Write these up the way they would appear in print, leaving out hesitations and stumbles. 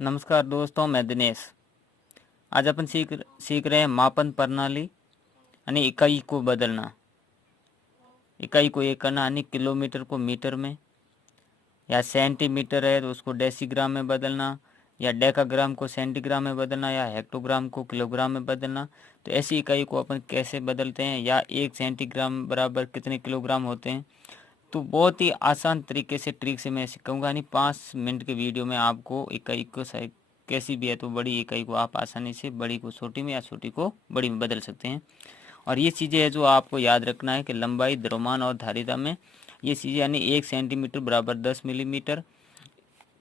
नमस्कार दोस्तों, मैं दिनेश। आज अपन सीख रहे हैं मापन प्रणाली यानी इकाई को बदलना। इकाई को एक करना यानी किलोमीटर को मीटर में, या सेंटीमीटर है तो उसको डेसीग्राम में बदलना, या डेकाग्राम को सेंटीग्राम में बदलना, या हेक्टोग्राम को किलोग्राम में बदलना। तो ऐसी इकाई को अपन कैसे बदलते हैं, या एक सेंटीग्राम बराबर कितने किलोग्राम होते हैं। तो बहुत ही आसान तरीके से ट्रिक से मैं सिखाऊंगा, यानी 5 मिनट के वीडियो में आपको इकाई को कैसी भी है तो बड़ी इकाई को आप आसानी से बड़ी को छोटी में या छोटी को बड़ी में बदल सकते हैं। और ये चीज़ें हैं जो आपको याद रखना है कि लंबाई, द्रव्यमान और धारिता में ये चीज़ें, यानी 1 सेंटीमीटर बराबर 10 मिलीमीटर,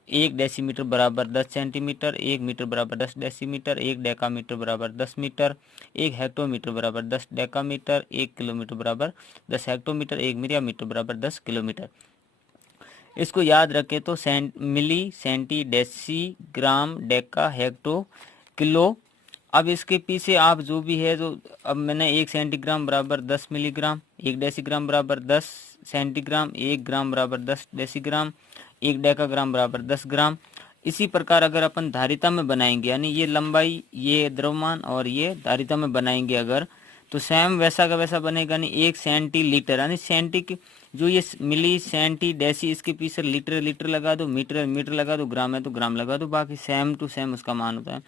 1 डेसीमीटर बराबर 10 सेंटीमीटर, 1 मीटर बराबर 10 डेसीमीटर, 1 डेकामीटर बराबर 10 मीटर, 1 हेक्टोमीटर बराबर 10 डेकामीटर, 1 किलोमीटर बराबर 10 हेक्टोमीटर, 1 मिलिमीटर बराबर 10 किलोमीटर। इसको याद रखें तो मिली, सेंटी, डेसी, ग्राम, डेका, हेक्टो, किलो। अब इसके पीछे आप जो भी है, जो अब मैंने 1 सेंटीग्राम बराबर 10 मिलीग्राम, 1 डेसीग्राम बराबर 10 सेंटीग्राम, 1 ग्राम बराबर 10 डेसीग्राम, 1 डेकाग्राम बराबर 10 ग्राम। इसी प्रकार अगर अपन धारिता में बनाएंगे, यानी ये लंबाई, ये द्रव्यमान और ये धारिता में बनाएंगे अगर, तो सेम वैसा का वैसा बनेगा। नहीं, 1 सेंटीलीटर यानी सेंटी की जो ये मिली, सेंटी, डेसी, इसके पीछे लीटर लीटर लगा दो, मीटर मीटर लगा दो, ग्राम है तो ग्राम लगा दो, बाकी सेम टू सेम उसका मान होता है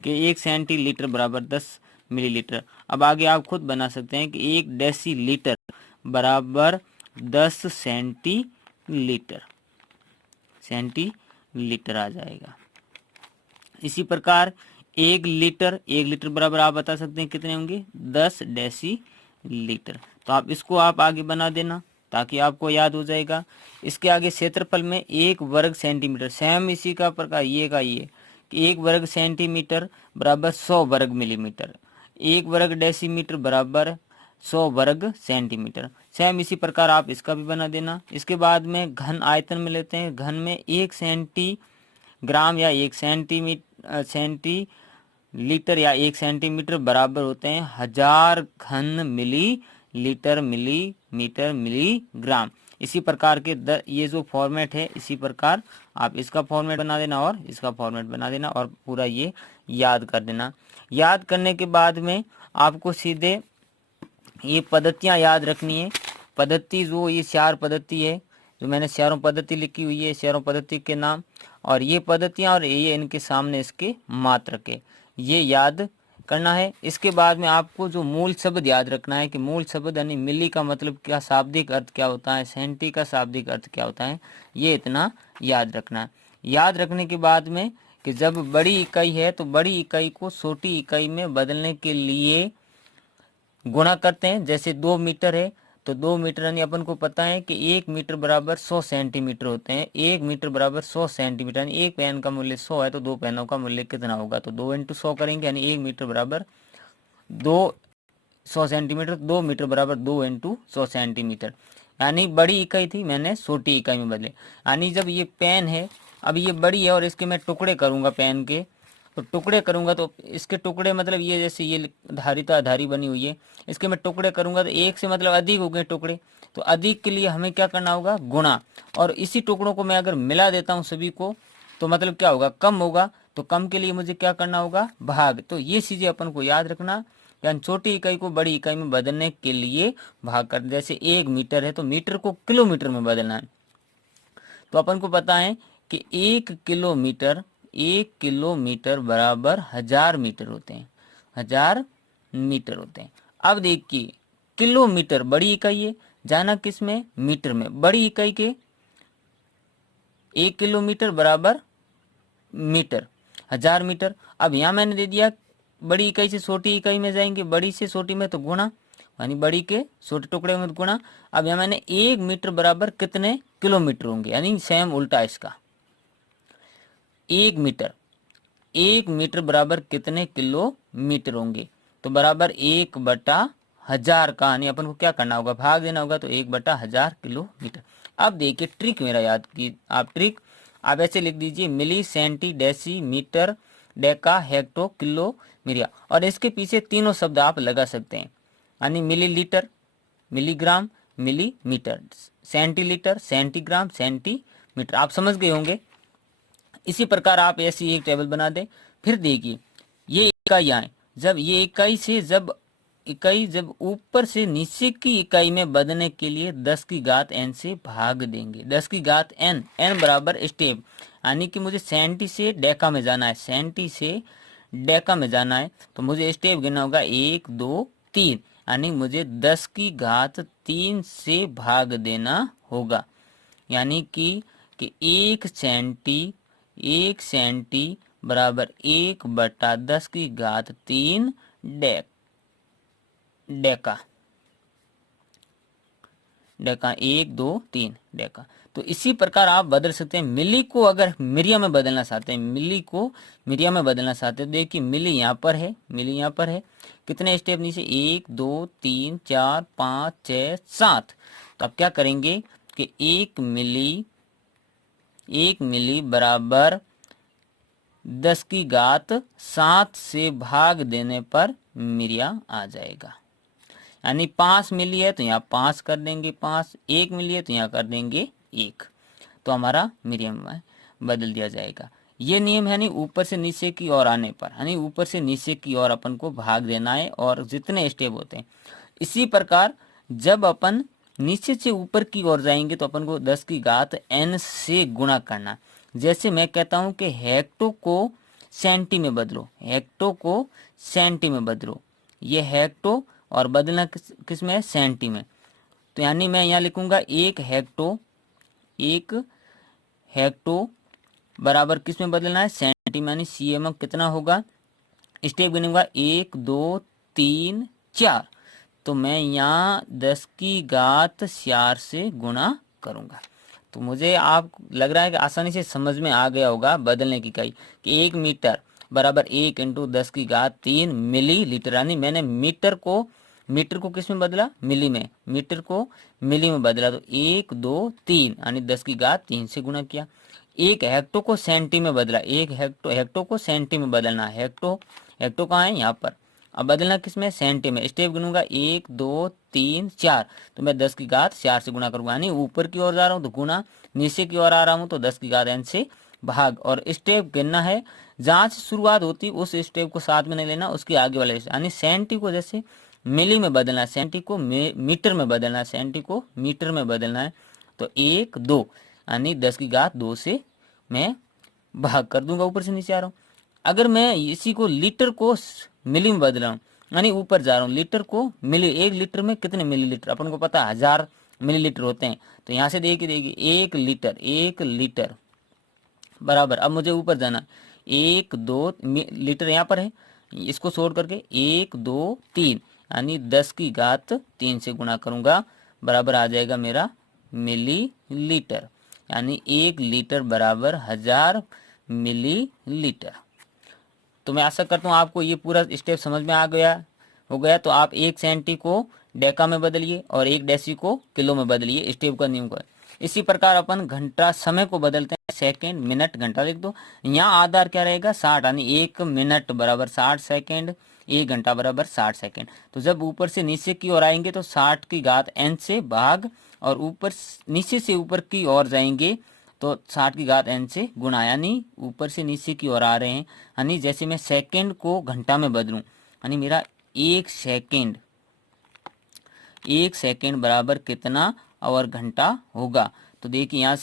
कि 1 सेंटीलीटर बराबर 10 मिलीलीटर। अब आगे आप खुद बना सकते हैं कि 1 डेसीलीटर बराबर 10 सेंटीलीटर, सेंटीलीटर आ जाएगा। इसी प्रकार 1 लीटर बराबर आप बता सकते हैं कितने होंगे, 10 डेसीलीटर। तो आप आगे बना देना ताकि आपको याद हो जाएगा। इसके आगे क्षेत्रफल में 1 वर्ग सेंटीमीटर, सेम इसी का प्रकार ये का ये कि 1 वर्ग सेंटीमीटर बराबर 100 वर्ग मिलीमीटर, 1 वर्ग डेसीमीटर बराबर 100 वर्ग सेंटीमीटर। सेम इसी प्रकार आप इसका भी बना देना। इसके बाद में घन आयतन में लेते हैं। घन में 1 सेंटीग्राम या 1 सेंटीलीटर या 1 सेंटीमीटर बराबर होते हैं 1000 घन मिलीलीटर, मिलीमीटर, मिलीग्राम। इसी प्रकार के ये जो फॉर्मेट है, इसी प्रकार आप इसका फॉर्मेट बना देना और इसका फॉर्मेट बना देना और पूरा ये याद कर देना। याद करने के बाद में आपको सीधे ये पद्धतियाँ याद रखनी है। पद्धति जो ये 4 पद्धति है, जो मैंने चारों पद्धति लिखी हुई है, चारों पद्धति के नाम और ये पद्धतियाँ और ये इनके सामने इसके मात्रक है, ये याद करना है। इसके बाद में आपको जो मूल शब्द याद रखना है कि मूल शब्द यानी मिली का मतलब क्या, शाब्दिक अर्थ क्या होता है, सेंटी का शाब्दिक अर्थ क्या होता है, ये इतना याद रखना है। याद रखने के बाद में कि जब बड़ी इकाई है तो बड़ी इकाई को छोटी इकाई में बदलने के लिए गुणा करते हैं। जैसे 2 मीटर है तो 2 मीटर यानी अपन को पता है कि 1 मीटर बराबर 100 सेंटीमीटर होते हैं। 1 मीटर बराबर 100 सेंटीमीटर यानी एक पेन का मूल्य 100 है तो 2 पेनों का मूल्य कितना होगा, तो 2 × 100 करेंगे यानी 1 मीटर बराबर 200 सेंटीमीटर, 2 मीटर बराबर 2 × 100 सेंटीमीटर। यानी बड़ी इकाई थी, मैंने छोटी इकाई में बदले। यानी जब ये पेन है, अब ये बड़ी है और इसके मैं टुकड़े करूंगा पेन के, तो टुकड़े करूंगा तो इसके टुकड़े मतलब ये जैसे ये धारिता धारी बनी हुई है, इसके मैं टुकड़े करूंगा तो एक से मतलब अधिक हो गए टुकड़े। तो अधिक के लिए हमें क्या करना होगा, गुणा। और इसी टुकड़ों को मैं अगर मिला देता हूँ सभी को तो मतलब क्या होगा, कम होगा। तो कम के लिए मुझे क्या करना होगा, भाग। तो ये चीजें अपन को याद रखना, यानी छोटी इकाई को बड़ी इकाई में बदलने के लिए भाग कर। जैसे 1 मीटर है तो मीटर को किलोमीटर में बदलना है। तो अपन को पता है कि 1 किलोमीटर बराबर 1000 मीटर होते हैं, 1000 मीटर होते हैं। अब देखिए किलोमीटर बड़ी इकाई है, जाना किस में, मीटर में। बड़ी इकाई के 1 किलोमीटर बराबर मीटर, 1000 मीटर। अब यहाँ मैंने दे दिया बड़ी इकाई से छोटी इकाई में जाएंगे, बड़ी से छोटी में तो गुणा, यानी बड़ी के छोटे टुकड़े में गुणा। अब यहाँ मैंने 1 मीटर बराबर कितने किलोमीटर होंगे, यानी सेम उल्टा इसका। 1 मीटर, 1 मीटर बराबर कितने किलोमीटर होंगे, तो बराबर 1/1000 का, यानी अपन को क्या करना होगा, भाग देना होगा। तो 1/1000 किलोमीटर। अब देखिए ट्रिक मेरा याद की आप, ट्रिक आप ऐसे लिख दीजिए, milli, centi, deci, metre, deca, hecto, kilo, myria. और इसके पीछे तीनों शब्द आप लगा सकते हैं, यानी millilitre, milligram, millimetre, centilitre, centigram, centimetre. आप समझ गए होंगे। इसी प्रकार आप ऐसी एक टेबल बना दें। फिर देखिए ये इकाइयाँ हैं, जब ये इकाई जब ऊपर से नीचे की इकाई में बदलने के लिए 10 की घात n से भाग देंगे। 10 की घात n, n बराबर स्टेप, यानी कि मुझे सेंटी से डेका में जाना है, सेंटी से डेका में जाना है, तो मुझे स्टेप गिनना होगा 1 2 3, यानी मुझे 10 की घात 3 से भाग देना होगा। यानी कि एक सेंटी बराबर 1/10 की घात 3 डेका, 1 2 3 डेका। तो इसी प्रकार आप बदल सकते हैं। मिली को अगर मिरिया में बदलना चाहते हैं, मिली को मिरिया में बदलना चाहते हैं, देखिए मिली यहाँ पर है, मिली यहाँ पर है, कितने स्टेप नीचे 1 2 3 4 5 6 7। तो आप क्या करेंगे कि 1 मिली बराबर 10 की घात 7 से भाग देने पर मिरिया आ जाएगा। यानी 5 मिली है तो यहाँ 5 कर देंगे 5, 1 मिली है तो यहाँ कर देंगे 1, तो हमारा मिरियम में बदल दिया जाएगा। ये नियम है, नहीं ऊपर से नीचे की ओर आने पर, यानी ऊपर से नीचे की ओर अपन को भाग देना है और जितने स्टेप होते हैं। इसी प्रकार जब अपन नीचे से ऊपर की ओर जाएंगे तो अपन को 10 की घात n से गुणा करना। जैसे मैं कहता हूं कि हेक्टो को सेंटी में बदलो, हेक्टो को सेंटी में बदलो, ये हेक्टो और बदलना किस में है, सेंटी में। तो यानी मैं यहाँ लिखूंगा एक हेक्टो बराबर किस में बदलना है, सेंटी में, यानी सीएम में कितना होगा, स्टेप गिनूंगा 1 2 3 4, तो मैं यहाँ 10 की घात 4 से गुणा करूंगा। तो मुझे आप लग रहा है कि आसानी से समझ में आ गया होगा बदलने की इकाई कि 1 मीटर बराबर 1 इंटू 10 की घात 3 मिली लीटर, यानी मैंने मीटर को किस में बदला, मिली में, मीटर को मिली में बदला, तो 1 2 3 यानी 10 की घात 3 से गुणा किया। एक हेक्टो को सेंटी में बदला, एक हेक्टो को सेंटी में बदलना, हेक्टो कहाँ है, यहाँ पर। अब बदलना किसमें, सेंटी में। स्टेप गिनूंगा 1 2 3 4, तो मैं 10 की घात 4 से गुणा करूंगा, यानी ऊपर की ओर जा रहा हूँ तो गुणा, नीचे की ओर आ रहा हूँ तो 10 की घात n से भाग। और स्टेप गिनना है, जहां से शुरुआत होती उस स्टेप को साथ में नहीं लेना, उसके आगे वाले, यानी सेंटी को जैसे मिली में बदलना है, सेंटी को मीटर में बदलना है, सेंटी को मीटर में बदलना है। तो 1 2 यानी 10 की घात 2 से मैं भाग कर दूंगा, ऊपर से नीचे आ रहा हूँ। अगर मैं इसी को लीटर को मिली में बदल रहा हूँ, यानी ऊपर जा रहा हूँ, लीटर को मिली, 1 लीटर में कितने मिलीलीटर, अपन को पता है 1000 मिलीलीटर होते हैं। तो यहाँ से देखिए 1 लीटर बराबर, अब मुझे ऊपर जाना, 1 2 लीटर यहाँ पर है, इसको छोड़ करके 1 2 3, यानी 10 की घात 3 से गुणा करूंगा, बराबर आ जाएगा मेरा मिलीलीटर, यानी 1 लीटर बराबर 1000 मिलीलीटर। तो मैं आशा करता हूँ आपको ये पूरा स्टेप समझ में आ गया हो गया। तो आप 1 सेंटी को डेका में बदलिए और 1 डेसी को किलो में बदलिए, स्टेप का नियम का। इसी प्रकार अपन घंटा समय को बदलते हैं, सेकंड मिनट घंटा लिख दो। यहाँ आधार क्या रहेगा, 60, यानी 1 मिनट बराबर 60 सेकंड, 1 घंटा बराबर 60 सेकंड। तो जब ऊपर से नीचे की ओर आएंगे तो 60 की घात n से भाग, और ऊपर नीचे से ऊपर की ओर जाएंगे तो 60 की घात n से गुणा, यानी ऊपर से नीचे की ओर आ रहे हैं। यानी जैसे मैं सेकंड को घंटा में बदलूं, यानी मेरा 1 सेकंड बराबर कितना आवर घंटा होगा। तो देखिए यहाँ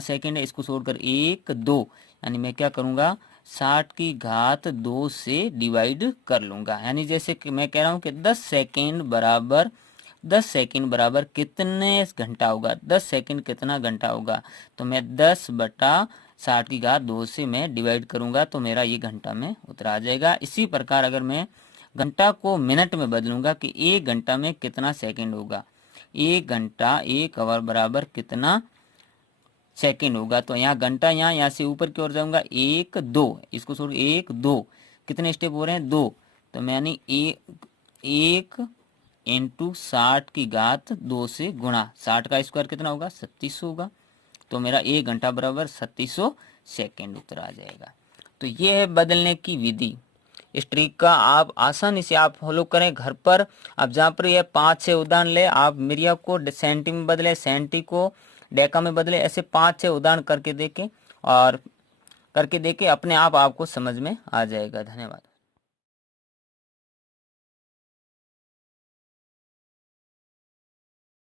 सेकंड है, इसको छोड़कर 1 2, यानी मैं क्या करूंगा, 60 की घात 2 से डिवाइड कर लूंगा। यानी जैसे कि मैं कह रहा हूँ कि 10 सेकंड बराबर कितने घंटा होगा, 10 सेकंड कितना घंटा होगा। तो मैं 10/60 की घात 2 से मैं डिवाइड करूंगा, तो मेरा ये घंटा में उत्तर आ जाएगा। इसी प्रकार अगर मैं घंटा को मिनट में बदलूंगा कि 1 घंटा में कितना सेकंड होगा, 1 घंटा 1 आवर बराबर कितना सेकंड होगा। तो यहाँ घंटा, यहाँ से ऊपर की ओर जाऊंगा, 1 2, इसको छोड़ 1 2, कितने स्टेप हो रहे हैं, 2। तो मैं यानी 1 इंटू 60 की घात 2 से गुणा, 60 का स्क्वायर कितना होगा, 3600 होगा। तो मेरा 1 घंटा बराबर 3600 सेकेंड उत्तर आ जाएगा। तो ये है बदलने की विधि। इस ट्रिक का आप आसानी से आप फॉलो करें घर पर। आप जहाँ पर ये 5-6 उदाहरण ले, आप मिरिया को सेंटी में बदले, सेंटी को डेका में बदले, ऐसे 5-6 उदाहरण करके देखें और करके देखें, अपने आप आपको समझ में आ जाएगा। धन्यवाद।